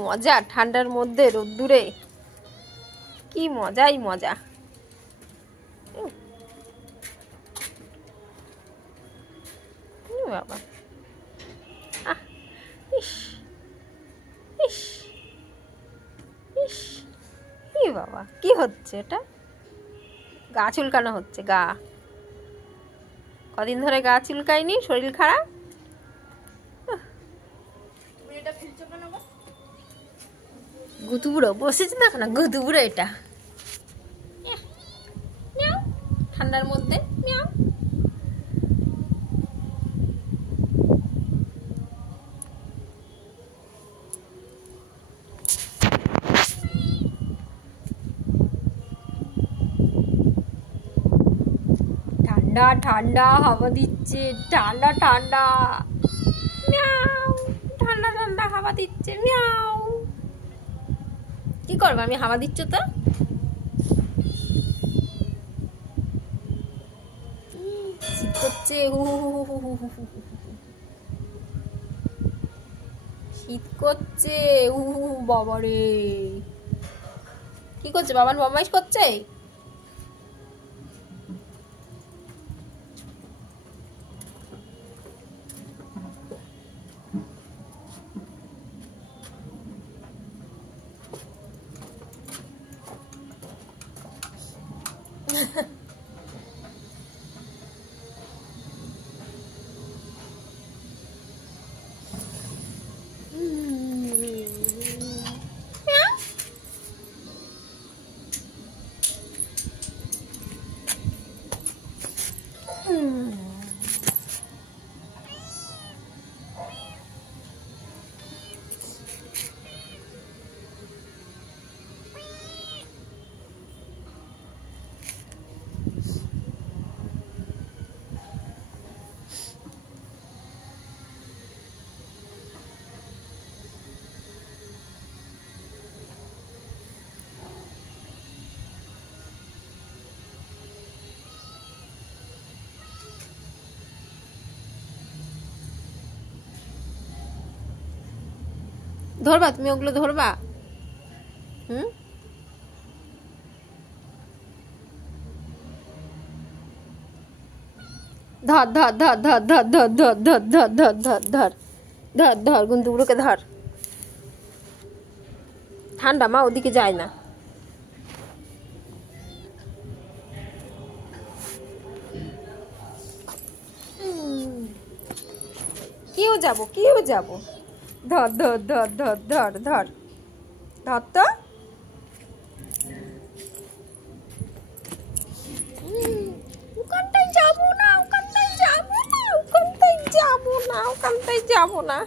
মজা ঠান্ডার মধ্যে রোদ্দুরে, কি মজাই মজা। বাবা ইস ইস ইস, কি বাবা কি হচ্ছে এটা? গা চুলকানো হচ্ছে, গা কদিন ধরে গা চুলকায়নি, শরীর খারাপ। গুতুবুড়ো বসেছে না কেন, গুতুবুড়ো এটা ঠান্ডার মধ্যে মিয়াও। ঠান্ডা ঠান্ডা হাওয়া দিচ্ছে, ঠান্ডা ঠান্ডা মিয়াও, ঠান্ডা ঠান্ডা হাওয়া দিচ্ছে মিয়াও। কি করবো আমি, হাওয়া দিচ্ছ তো। শীত করছে, শীত করছে, বাবারে। কি করছে, বাবার বদমাইশ করছে। ধরবা তুমি ওগুলো, ধরবা? ধর ধর ধর ধর ধর ধর ধর ধর ধর ধর ধর ধর ধর ধর গুন্তুগুলোকে ধর। ঠান্ডা মা, ওদিকে যায় না। কেউ যাবো, কেউ যাবো। ধর ধর ধর ধর ধর ধর ধর তো। ওখানটায় যাবো না, ওখানটায় যাবো না, ওখানটায় যাবো না, ওখানটায় যাবো না।